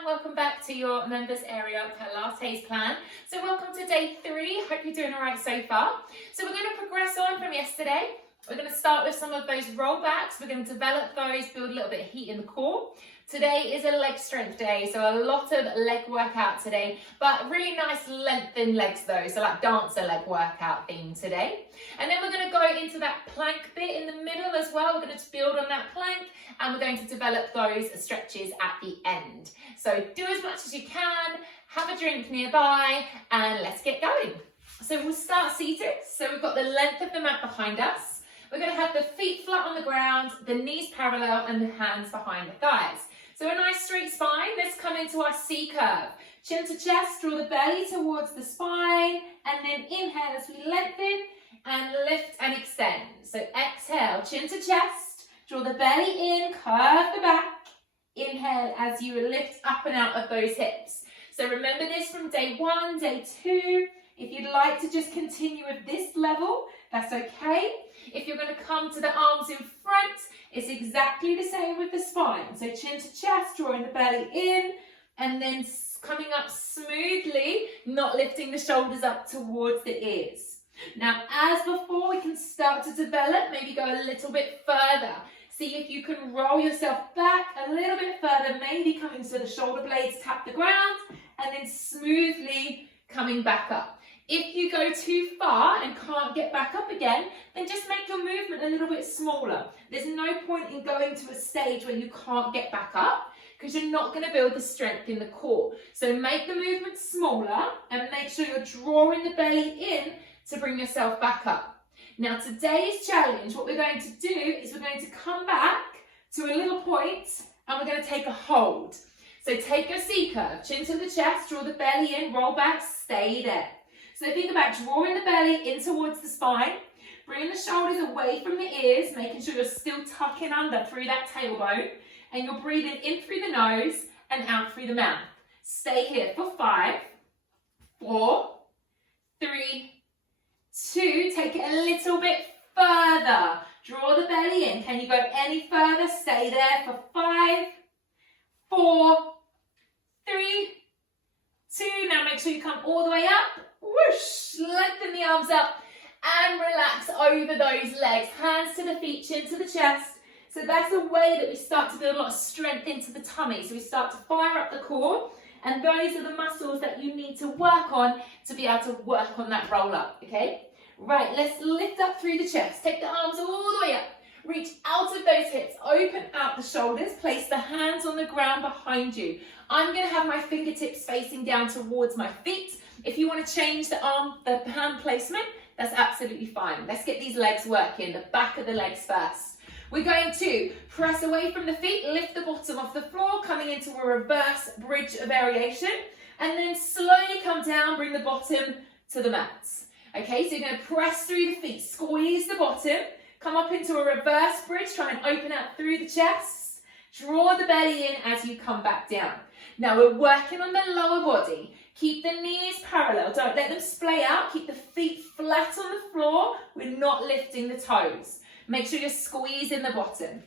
and welcome back to your members area Pilates plan. So welcome to day 3. Hope you're doing all right so far. So we're going to progress on from yesterday. We're going to start with some of those rollbacks. We're going to develop those, build a little bit of heat in the core. Today is a leg strength day, so a lot of leg workout today, but really nice lengthened legs though, so like dancer leg workout theme today. And then we're going to go into that plank bit in the middle as well. We're going to build on that plank and we're going to develop those stretches at the end. So do as much as you can, have a drink nearby, and let's get going. So we'll start seated. So we've got the length of the mat behind us. We're going to have the feet flat on the ground, the knees parallel, and the hands behind the thighs. So a nice straight spine. Let's come into our C curve. Chin to chest, draw the belly towards the spine, and then inhale as we lengthen and lift and extend. So exhale, chin to chest, draw the belly in, curve the back. Inhale as you lift up and out of those hips. So remember this from day 1, day 2. If you'd like to just continue with this level, that's okay. If you're going to come to the arms in front, it's exactly the same with the spine. So chin to chest, drawing the belly in, and then coming up smoothly, not lifting the shoulders up towards the ears. Now, as before, we can start to develop, maybe go a little bit further. See if you can roll yourself back a little bit further, maybe coming so the shoulder blades tap the ground, and then smoothly coming back up. If you go too far and can't get back up again, then just make your movement a little bit smaller. There's no point in going to a stage where you can't get back up because you're not going to build the strength in the core. So make the movement smaller and make sure you're drawing the belly in to bring yourself back up. Now today's challenge, what we're going to do is we're going to come back to a little point and we're going to take a hold. So take your C curve, chin to the chest, draw the belly in, roll back, stay there. So think about drawing the belly in towards the spine, bringing the shoulders away from the ears, making sure you're still tucking under through that tailbone, and you're breathing in through the nose and out through the mouth. Stay here for 5, 4, 3, 2, take it a little bit further. Draw the belly in. Can you go any further? Stay there for 5, 4, 3, 2. Now make sure you come all the way up. Whoosh, lengthen the arms up and relax over those legs. Hands to the feet, chin to the chest. So that's a way that we start to build a lot of strength into the tummy. So we start to fire up the core, and those are the muscles that you need to work on to be able to work on that roll up, okay? Right, let's lift up through the chest. Take the arms all the way up. Reach out of those hips, open out the shoulders, place the hands on the ground behind you. I'm going to have my fingertips facing down towards my feet. If you want to change the hand placement, that's absolutely fine. Let's get these legs working, the back of the legs first. We're going to press away from the feet, lift the bottom off the floor, coming into a reverse bridge variation, and then slowly come down, bring the bottom to the mat. Okay, so you're going to press through the feet, squeeze the bottom, come up into a reverse bridge, try and open out through the chest, draw the belly in as you come back down. Now we're working on the lower body. Keep the knees parallel, don't let them splay out, keep the feet flat on the floor, we're not lifting the toes. Make sure you're squeezing the bottom.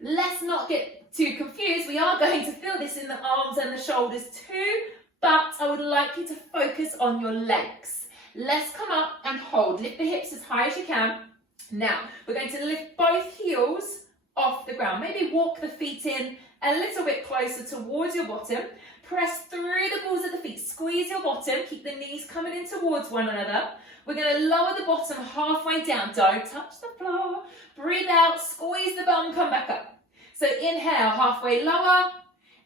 Let's not get too confused, we are going to feel this in the arms and the shoulders too, but I would like you to focus on your legs. Let's come up and hold, lift the hips as high as you can. Now, we're going to lift both heels off the ground, maybe walk the feet in a little bit closer towards your bottom. Press through the balls of the feet, squeeze your bottom, keep the knees coming in towards one another. We're going to lower the bottom halfway down, don't touch the floor. Breathe out, squeeze the bum, come back up. So inhale, halfway lower.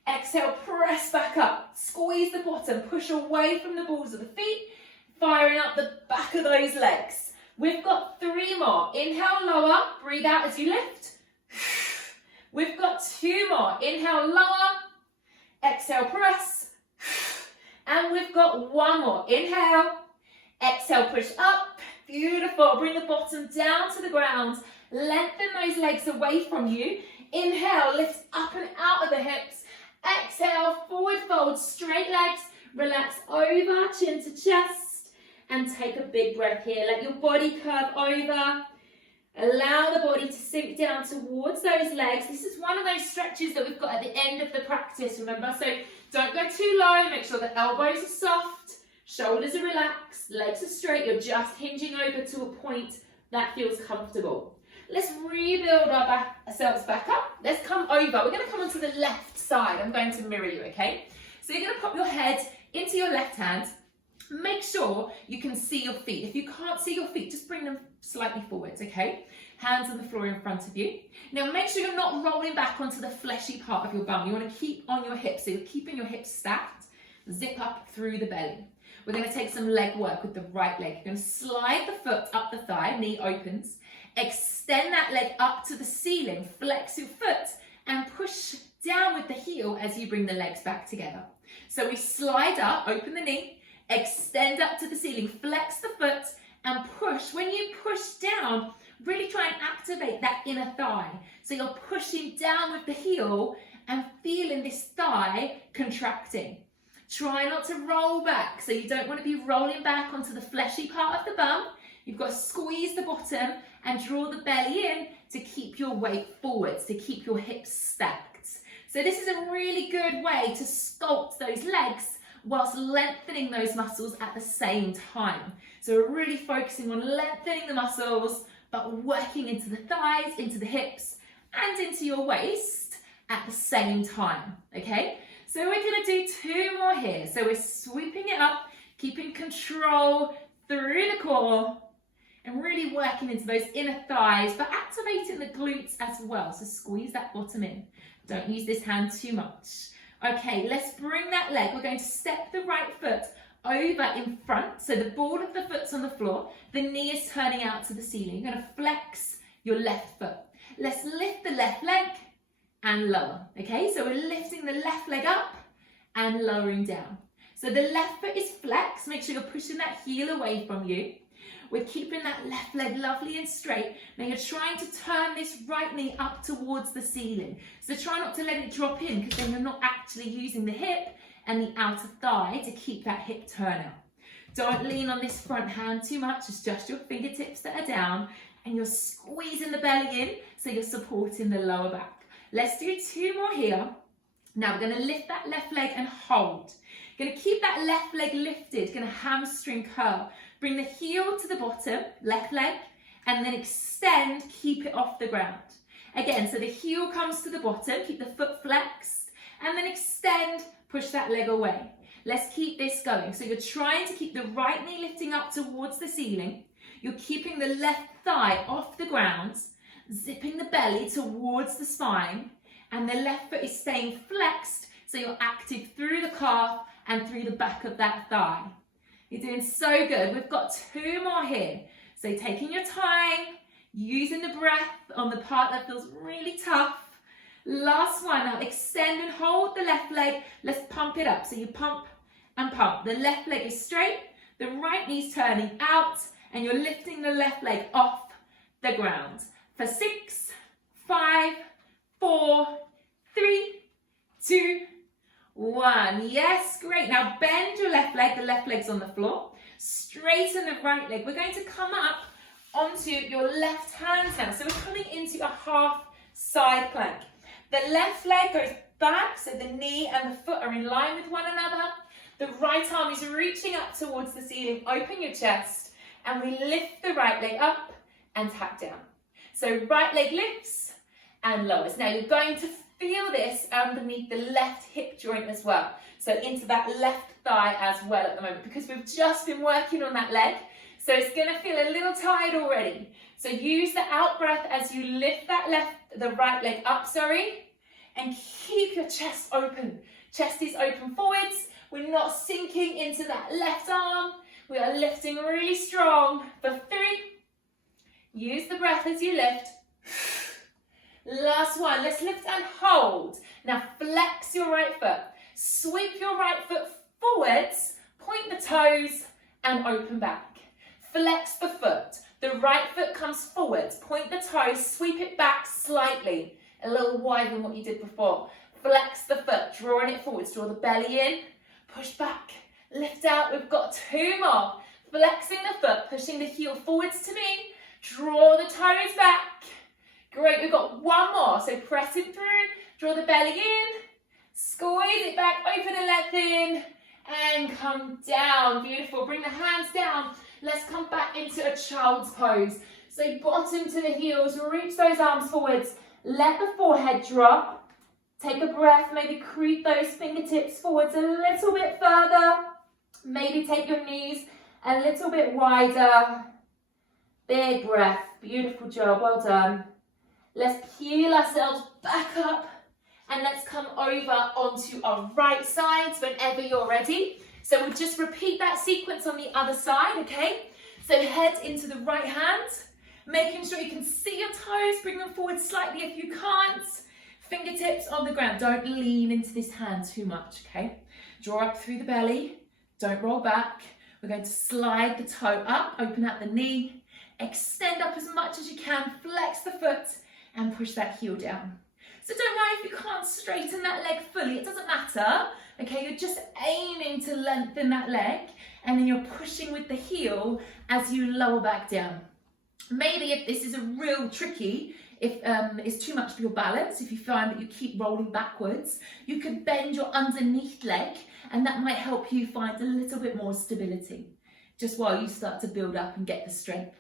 Exhale, press back up. Squeeze the bottom, push away from the balls of the feet, firing up the back of those legs. We've got 3 more. Inhale, lower, breathe out as you lift. We've got 2 more. Inhale, lower. Exhale, press. And we've got 1 more. Inhale. Exhale, push up. Beautiful. Bring the bottom down to the ground. Lengthen those legs away from you. Inhale, lift up and out of the hips. Exhale, forward fold, straight legs. Relax over, chin to chest. And take a big breath here. Let your body curve over. Allow the body to sink down towards those legs. This is one of those stretches that we've got at the end of the practice, remember? So don't go too low, make sure the elbows are soft, shoulders are relaxed, legs are straight. You're just hinging over to a point that feels comfortable. Let's rebuild ourselves back up. Let's come over. We're going to come onto the left side. I'm going to mirror you, okay? So you're going to pop your head into your left hand. Make sure you can see your feet. If you can't see your feet, just bring them slightly forwards, okay? Hands on the floor in front of you. Now make sure you're not rolling back onto the fleshy part of your bum. You want to keep on your hips, so you're keeping your hips stacked. Zip up through the belly. We're going to take some leg work with the right leg. You're going to slide the foot up the thigh, knee opens. Extend that leg up to the ceiling, flex your foot and push down with the heel as you bring the legs back together. So we slide up, open the knee, extend up to the ceiling, flex the foot and push. When you push down, really try and activate that inner thigh. So you're pushing down with the heel and feeling this thigh contracting. Try not to roll back. So you don't want to be rolling back onto the fleshy part of the bum. You've got to squeeze the bottom and draw the belly in to keep your weight forwards, to keep your hips stacked. So this is a really good way to sculpt those legs whilst lengthening those muscles at the same time. So we're really focusing on lengthening the muscles, but working into the thighs, into the hips, and into your waist at the same time, okay? So we're gonna do 2 more here. So we're sweeping it up, keeping control through the core, and really working into those inner thighs, but activating the glutes as well. So squeeze that bottom in. Don't use this hand too much. Okay, let's bring that leg. We're going to step the right foot over in front. So the ball of the foot's on the floor. The knee is turning out to the ceiling. You're going to flex your left foot. Let's lift the left leg and lower. Okay, so we're lifting the left leg up and lowering down. So the left foot is flexed. Make sure you're pushing that heel away from you. We're keeping that left leg lovely and straight. Now you're trying to turn this right knee up towards the ceiling. So try not to let it drop in, because then you're not actually using the hip and the outer thigh to keep that hip turn out. Don't lean on this front hand too much. It's just your fingertips that are down and you're squeezing the belly in, so you're supporting the lower back. Let's do 2 more here. Now we're going to lift that left leg and hold. Going to keep that left leg lifted, going to hamstring curl. Bring the heel to the bottom, left leg, and then extend, keep it off the ground. Again, so the heel comes to the bottom, keep the foot flexed, and then extend, push that leg away. Let's keep this going. So you're trying to keep the right knee lifting up towards the ceiling. You're keeping the left thigh off the ground, zipping the belly towards the spine, and the left foot is staying flexed, so you're active through the calf and through the back of that thigh. You're doing so good. We've got 2 more here. So taking your time, using the breath on the part that feels really tough. Last one. Now extend and hold the left leg. Let's pump it up. So you pump and pump. The left leg is straight. The right knee's turning out, and you're lifting the left leg off the ground. For 6, 5, 4, 3, 2, 1. Yes, great. Now bend your left leg. The left leg's on the floor. Straighten the right leg. We're going to come up onto your left hand now. So we're coming into a half side plank. The left leg goes back, so the knee and the foot are in line with one another. The right arm is reaching up towards the ceiling. Open your chest, and we lift the right leg up and tap down. So right leg lifts and lowers. Now you're going to feel this underneath the left hip joint as well. So into that left thigh as well at the moment, because we've just been working on that leg. So it's going to feel a little tired already. So use the out breath as you lift the right leg up, and keep your chest open. Chest is open forwards. We're not sinking into that left arm. We are lifting really strong. For 3, use the breath as you lift. Last one, let's lift and hold. Now flex your right foot. Sweep your right foot forwards, point the toes and open back. Flex the foot. The right foot comes forwards, point the toes, sweep it back slightly, a little wider than what you did before. Flex the foot, drawing it forwards, draw the belly in, push back, lift out. We've got 2 more. Flexing the foot, pushing the heel forwards to me, Draw the toes back. Great, we've got one more. So pressing through, draw the belly in, squeeze it back, open and lengthen, and come down. Beautiful, bring the hands down. Let's come back into a child's pose. So bottom to the heels, reach those arms forwards, let the forehead drop. Take a breath, maybe creep those fingertips forwards a little bit further. Maybe take your knees a little bit wider. Big breath, beautiful job, well done. Let's peel ourselves back up and let's come over onto our right sides whenever you're ready. So we'll just repeat that sequence on the other side, okay? So head into the right hand, making sure you can see your toes, bring them forward slightly if you can't. Fingertips on the ground, don't lean into this hand too much, okay? Draw up through the belly, don't roll back. We're going to slide the toe up, open out the knee, extend up as much as you can, flex the foot and push that heel down. So don't worry if you can't straighten that leg fully, it doesn't matter, okay? You're just aiming to lengthen that leg and then you're pushing with the heel as you lower back down. Maybe if this is a real tricky, if it's too much for your balance, if you find that you keep rolling backwards, you could bend your underneath leg and that might help you find a little bit more stability just while you start to build up and get the strength.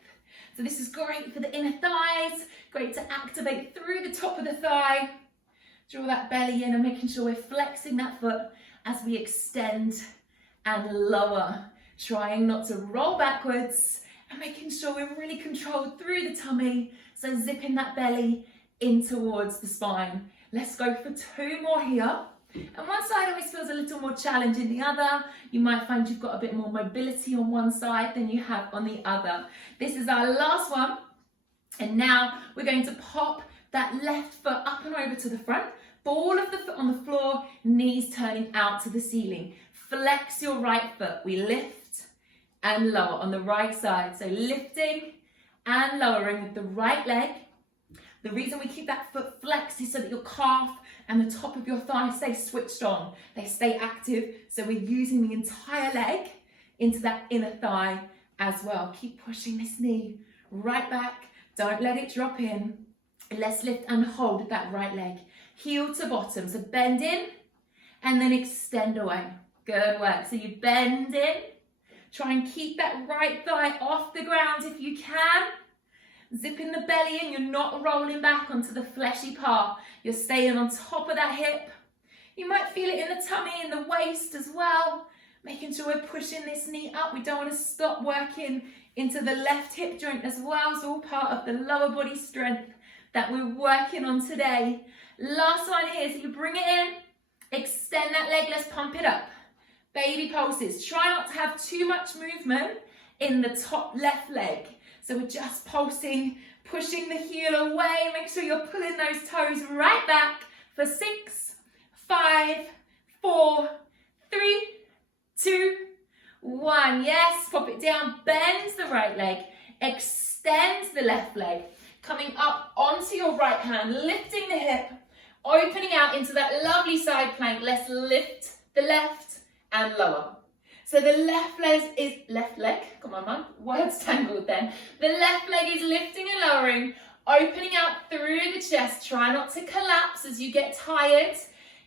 So this is great for the inner thighs, great to activate through the top of the thigh. Draw that belly in and making sure we're flexing that foot as we extend and lower, trying not to roll backwards and making sure we're really controlled through the tummy. So zipping that belly in towards the spine. Let's go for two more here. And one side always feels a little more challenging than the other. You might find you've got a bit more mobility on one side than you have on the other. This is our last one. And now we're going to pop that left foot up and over to the front. Ball of the foot on the floor, knees turning out to the ceiling. Flex your right foot. We lift and lower on the right side. So lifting and lowering with the right leg. The reason we keep that foot flexed is so that your calf and the top of your thigh stay switched on. They stay active. So we're using the entire leg into that inner thigh as well. Keep pushing this knee right back. Don't let it drop in. Let's lift and hold that right leg. Heel to bottom. So bend in and then extend away. Good work. So you bend in. Try and keep that right thigh off the ground if you can. Zipping the belly in, you're not rolling back onto the fleshy part. You're staying on top of that hip. You might feel it in the tummy, in the waist as well. Making sure we're pushing this knee up. We don't want to stop working into the left hip joint as well. It's all part of the lower body strength that we're working on today. Last one here, so you bring it in, extend that leg, let's pump it up. Baby pulses. Try not to have too much movement in the top left leg. So we're just pulsing, pushing the heel away. Make sure you're pulling those toes right back for 6, 5, 4, 3, 2, 1. Yes, pop it down, bend the right leg, extend the left leg. Coming up onto your right hand, lifting the hip, opening out into that lovely side plank. Let's lift the left and lower. So the left leg, come on mum, words tangled then. The left leg is lifting and lowering, opening out through the chest. Try not to collapse as you get tired.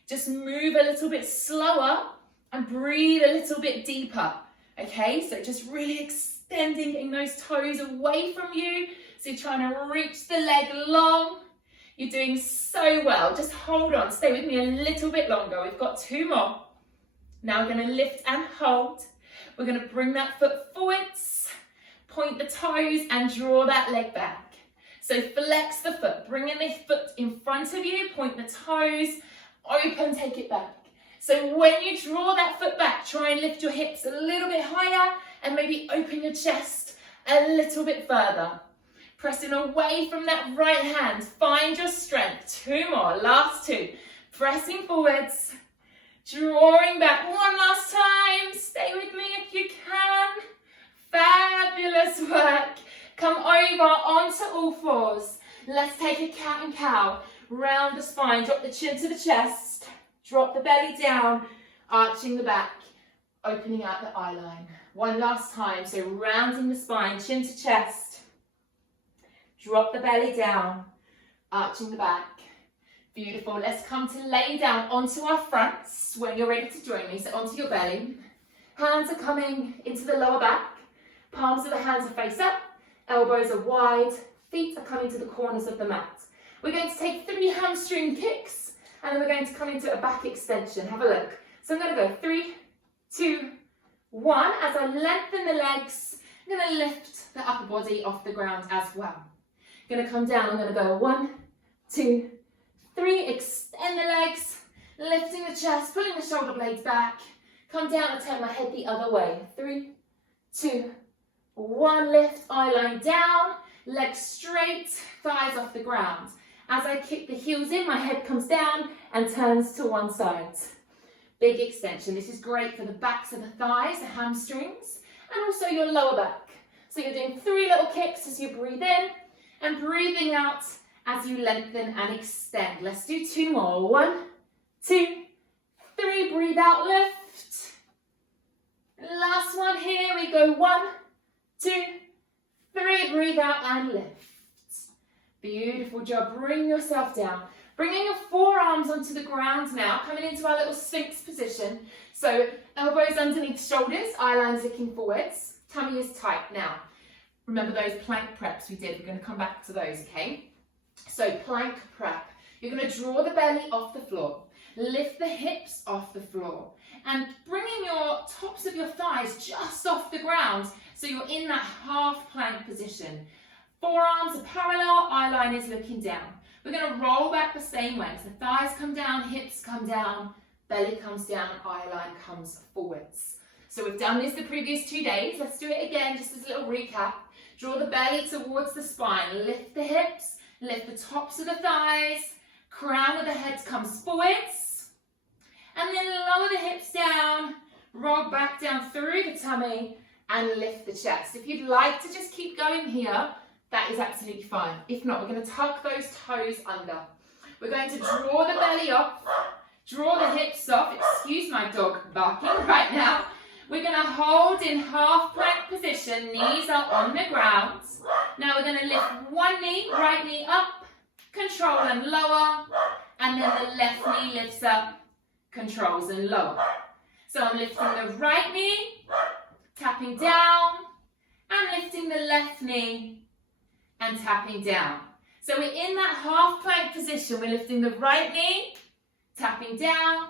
Just move a little bit slower and breathe a little bit deeper. Okay, so just really extending, getting those toes away from you. So you're trying to reach the leg long. You're doing so well. Just hold on, stay with me a little bit longer. We've got 2 more. Now we're going to lift and hold. We're going to bring that foot forwards, point the toes and draw that leg back. So flex the foot, bringing the foot in front of you, point the toes, open, take it back. So when you draw that foot back, try and lift your hips a little bit higher and maybe open your chest a little bit further. Pressing away from that right hand, find your strength. 2 more, last 2. Pressing forwards. Drawing back one last time. Stay with me if you can. Fabulous work. Come over onto all fours. Let's take a cat and cow. Round the spine. Drop the chin to the chest. Drop the belly down. Arching the back. Opening out the eye line. One last time. So rounding the spine. Chin to chest. Drop the belly down, arching the back. Beautiful. Let's come to lay down onto our fronts when you're ready to join me. So onto your belly. Hands are coming into the lower back. Palms of the hands are face up. Elbows are wide. Feet are coming to the corners of the mat. We're going to take 3 hamstring kicks and then we're going to come into a back extension. Have a look. So I'm going to go 3, 2, 1. As I lengthen the legs, I'm going to lift the upper body off the ground as well. I'm going to come down. I'm going to go 1, 2, 3. Extend the legs, lifting the chest, pulling the shoulder blades back. Come down and turn my head the other way. 3, 2, 1. Lift, eye line down, legs straight, thighs off the ground. As I kick the heels in, my head comes down and turns to one side. Big extension. This is great for the backs of the thighs, the hamstrings, and also your lower back. So you're doing 3 little kicks as you breathe in and breathing out as you lengthen and extend. Let's do 2 more. 1, 2, 3. Breathe out, lift. Last one here. We go 1, 2, 3. Breathe out and lift. Beautiful job. Bring yourself down. Bringing your forearms onto the ground now, coming into our little Sphinx position. So elbows underneath shoulders, eye lines looking forwards. Tummy is tight now. Remember those plank preps we did. We're going to come back to those, okay? So plank prep. You're going to draw the belly off the floor. Lift the hips off the floor. And bringing your tops of your thighs just off the ground so you're in that half plank position. Forearms are parallel, eye line is looking down. We're going to roll back the same way. So thighs come down, hips come down, belly comes down, eye line comes forwards. So we've done this the previous 2 days. Let's do it again, just as a little recap. Draw the belly towards the spine. Lift the hips, lift the tops of the thighs. Crown of the head comes forwards. And then lower the hips down, roll back down through the tummy and lift the chest. If you'd like to just keep going here, that is absolutely fine. If not, we're going to tuck those toes under. We're going to draw the belly off, draw the hips off. Excuse my dog barking right now. We're going to hold in half plank position. Knees are on the ground. Now we're going to lift one knee, right knee up, control and lower. And then the left knee lifts up, controls and lower. So I'm lifting the right knee, tapping down, and lifting the left knee and tapping down. So we're in that half plank position. We're lifting the right knee, tapping down.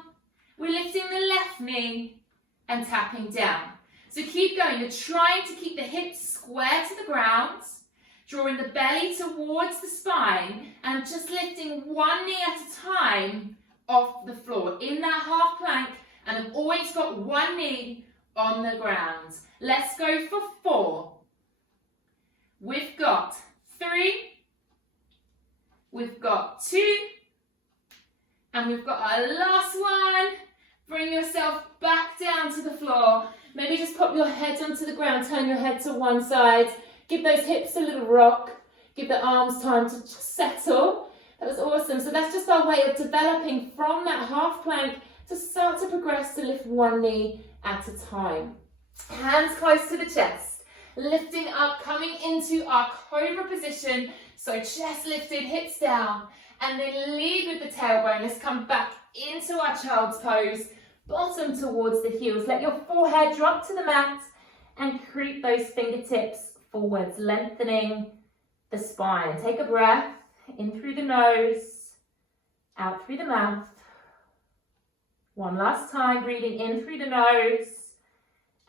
We're lifting the left knee and tapping down. So keep going. You're trying to keep the hips square to the ground, drawing the belly towards the spine and just lifting one knee at a time off the floor in that half plank, and I've always got one knee on the ground. Let's go for 4. We've got 3, we've got 2, and we've got our last one. Bring yourself back down to the floor. Maybe just pop your head onto the ground, turn your head to one side, give those hips a little rock, give the arms time to just settle. That was awesome. So that's just our way of developing from that half plank to start to progress to lift one knee at a time. Hands close to the chest, lifting up, coming into our cobra position. So chest lifted, hips down, and then lead with the tailbone. Let's come back into our child's pose, bottom towards the heels. Let your forehead drop to the mat and creep those fingertips forwards, lengthening the spine. Take a breath in through the nose, out through the mouth. One last time, breathing in through the nose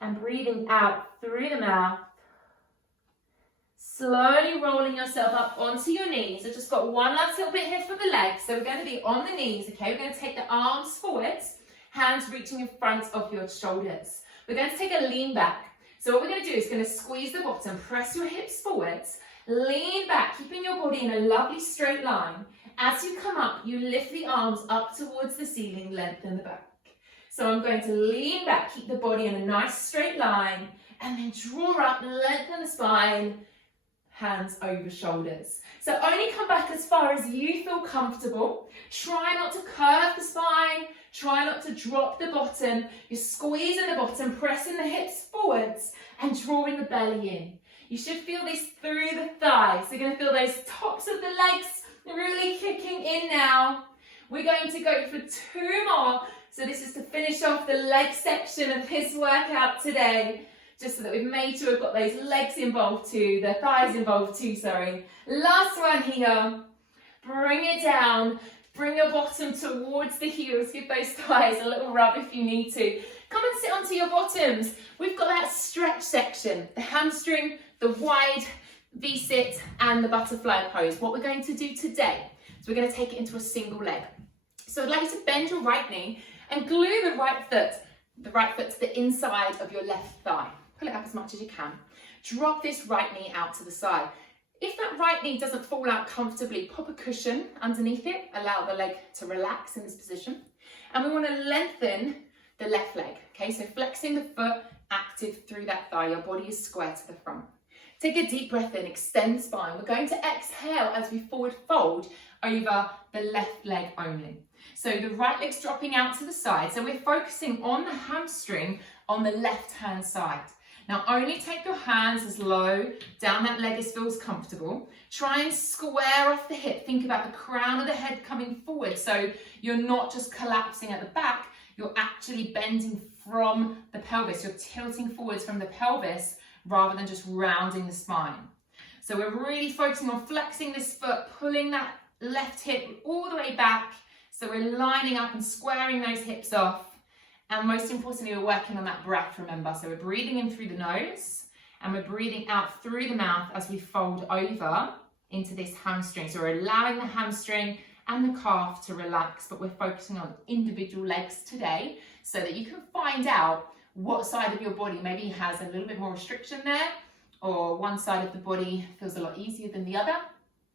and breathing out through the mouth. Slowly rolling yourself up onto your knees. I've just got one last little bit here for the legs. So we're going to be on the knees, okay? We're going to take the arms forwards, hands reaching in front of your shoulders. We're going to take a lean back. So what we're going to do is going to squeeze the bottom, press your hips forwards, lean back, keeping your body in a lovely straight line. As you come up, you lift the arms up towards the ceiling, lengthen the back. So I'm going to lean back, keep the body in a nice straight line, and then draw up, lengthen the spine, hands over shoulders. So only come back as far as you feel comfortable. Try not to curve the spine, try not to drop the bottom. You're squeezing the bottom, pressing the hips forwards and drawing the belly in. You should feel this through the thighs. You're going to feel those tops of the legs really kicking in now. We're going to go for 2 more. So this is to finish off the leg section of this workout today. Just so that we've made sure we've got those legs involved too, the thighs involved too, sorry. Last one here. Bring it down. Bring your bottom towards the heels. Give those thighs a little rub if you need to. Come and sit onto your bottoms. We've got that stretch section, the hamstring, the wide V-sit and the butterfly pose. What we're going to do today is we're going to take it into a single leg. So I'd like you to bend your right knee and glue the right foot to the inside of your left thigh. Pull it up as much as you can. Drop this right knee out to the side. If that right knee doesn't fall out comfortably, pop a cushion underneath it. Allow the leg to relax in this position. And we want to lengthen the left leg. Okay, so flexing the foot, active through that thigh. Your body is square to the front. Take a deep breath in, extend the spine. We're going to exhale as we forward fold over the left leg only. So the right leg's dropping out to the side. So we're focusing on the hamstring on the left-hand side. Now only take your hands as low down that leg as feels comfortable. Try and square off the hip. Think about the crown of the head coming forward. So you're not just collapsing at the back, you're actually bending from the pelvis. You're tilting forwards from the pelvis rather than just rounding the spine. So we're really focusing on flexing this foot, pulling that left hip all the way back. So we're lining up and squaring those hips off. And most importantly, we're working on that breath, remember. So we're breathing in through the nose and we're breathing out through the mouth as we fold over into this hamstring. So we're allowing the hamstring and the calf to relax, but we're focusing on individual legs today so that you can find out what side of your body maybe has a little bit more restriction there, or one side of the body feels a lot easier than the other.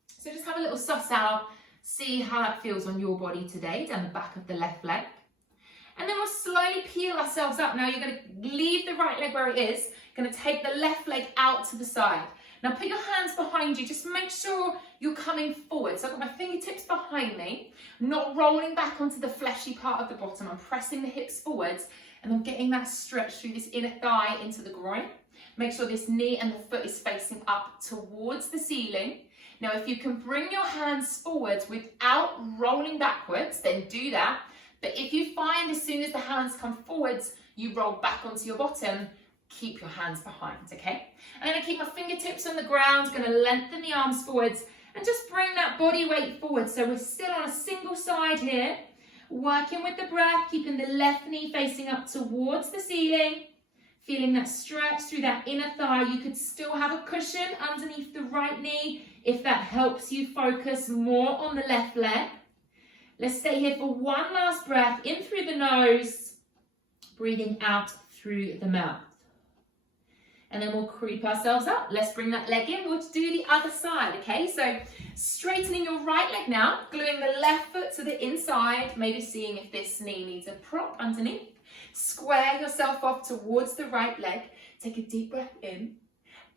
So just have a little suss out, see how that feels on your body today, down the back of the left leg. And then we'll slowly peel ourselves up. Now you're going to leave the right leg where it is, going to take the left leg out to the side. Now put your hands behind you, just make sure you're coming forward. So I've got my fingertips behind me, I'm not rolling back onto the fleshy part of the bottom, I'm pressing the hips forwards and I'm getting that stretch through this inner thigh into the groin. Make sure this knee and the foot is facing up towards the ceiling. Now if you can bring your hands forwards without rolling backwards, then do that. But if you find as soon as the hands come forwards, you roll back onto your bottom, keep your hands behind, okay? I'm gonna keep my fingertips on the ground, gonna lengthen the arms forwards and just bring that body weight forward. So we're still on a single side here, working with the breath, keeping the left knee facing up towards the ceiling, feeling that stretch through that inner thigh. You could still have a cushion underneath the right knee if that helps you focus more on the left leg. Let's stay here for one last breath, in through the nose, breathing out through the mouth. And then we'll creep ourselves up. Let's bring that leg in. We'll do the other side, okay? So straightening your right leg now, gluing the left foot to the inside, maybe seeing if this knee needs a prop underneath. Square yourself off towards the right leg. Take a deep breath in,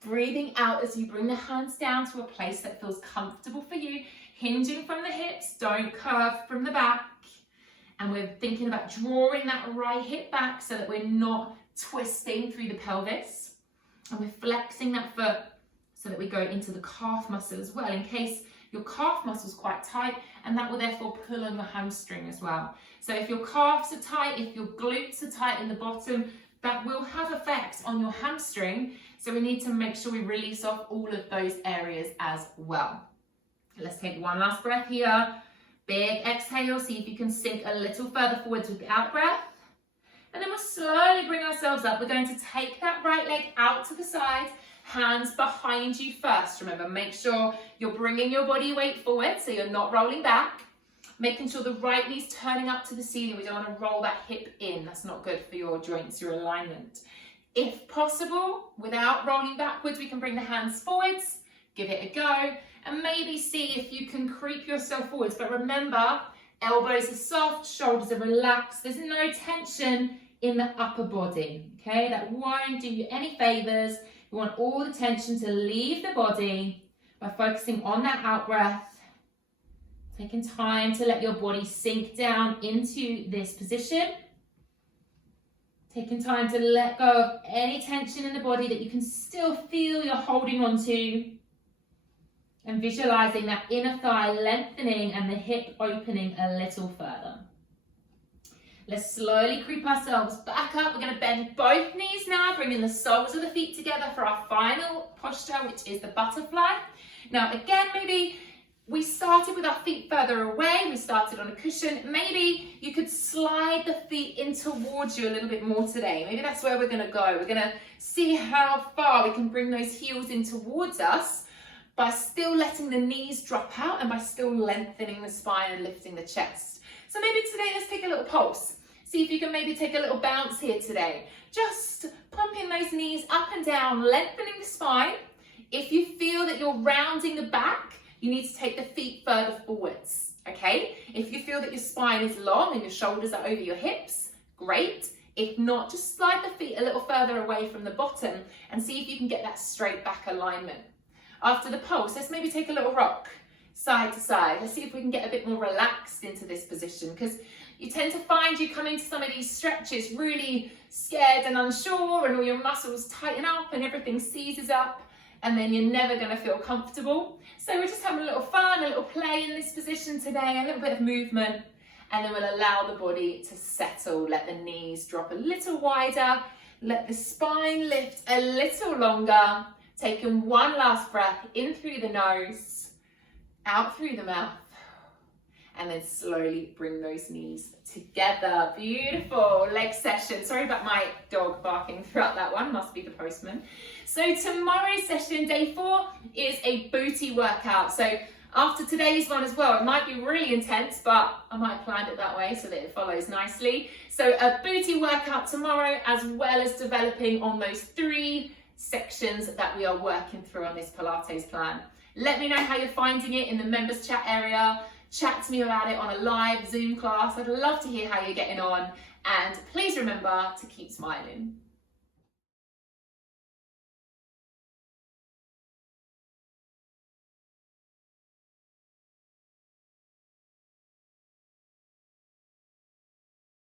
breathing out as you bring the hands down to a place that feels comfortable for you. Hinging from the hips, don't curve from the back. And we're thinking about drawing that right hip back so that we're not twisting through the pelvis. And we're flexing that foot so that we go into the calf muscle as well, in case your calf muscle is quite tight, and that will therefore pull on your hamstring as well. So if your calves are tight, if your glutes are tight in the bottom, that will have effects on your hamstring. So we need to make sure we release off all of those areas as well. Let's take one last breath here. Big exhale, see if you can sink a little further forwards with the out breath. And then we'll slowly bring ourselves up. We're going to take that right leg out to the side, hands behind you first. Remember, make sure you're bringing your body weight forward so you're not rolling back. Making sure the right knee's turning up to the ceiling. We don't want to roll that hip in. That's not good for your joints, your alignment. If possible, without rolling backwards, we can bring the hands forwards, give it a go. And maybe see if you can creep yourself forwards. But remember, elbows are soft, shoulders are relaxed. There's no tension in the upper body, okay? That won't do you any favors. You want all the tension to leave the body by focusing on that out breath. Taking time to let your body sink down into this position. Taking time to let go of any tension in the body that you can still feel you're holding on to. And visualizing that inner thigh lengthening and the hip opening a little further. Let's slowly creep ourselves back up. We're going to bend both knees now, bringing the soles of the feet together for our final posture, which is the butterfly. Now again, maybe we started with our feet further away. We started on a cushion. Maybe you could slide the feet in towards you a little bit more today. Maybe that's where we're going to go. We're going to see how far we can bring those heels in towards us by still letting the knees drop out and by still lengthening the spine and lifting the chest. So maybe today let's take a little pulse. See if you can maybe take a little bounce here today. Just pumping those knees up and down, lengthening the spine. If you feel that you're rounding the back, you need to take the feet further forwards, okay? If you feel that your spine is long and your shoulders are over your hips, great. If not, just slide the feet a little further away from the bottom and see if you can get that straight back alignment. After the pulse, let's maybe take a little rock side to side. Let's see if we can get a bit more relaxed into this position, because you tend to find you come into some of these stretches really scared and unsure, and all your muscles tighten up and everything seizes up, and then you're never going to feel comfortable. So we're just having a little fun, a little play in this position today, a little bit of movement, and then we'll allow the body to settle. Let the knees drop a little wider, let the spine lift a little longer. Taking one last breath in through the nose, out through the mouth, and then slowly bring those knees together. Beautiful leg session. Sorry about my dog barking throughout that one, must be the postman. So tomorrow's session, day 4, is a booty workout. So after today's one as well, it might be really intense, but I might have planned it that way so that it follows nicely. So a booty workout tomorrow, as well as developing on those 3 sections that we are working through on this Pilates plan. Let me know how you're finding it in the members chat area. Chat to me about it on a live Zoom class. I'd love to hear how you're getting on. And please remember to keep smiling.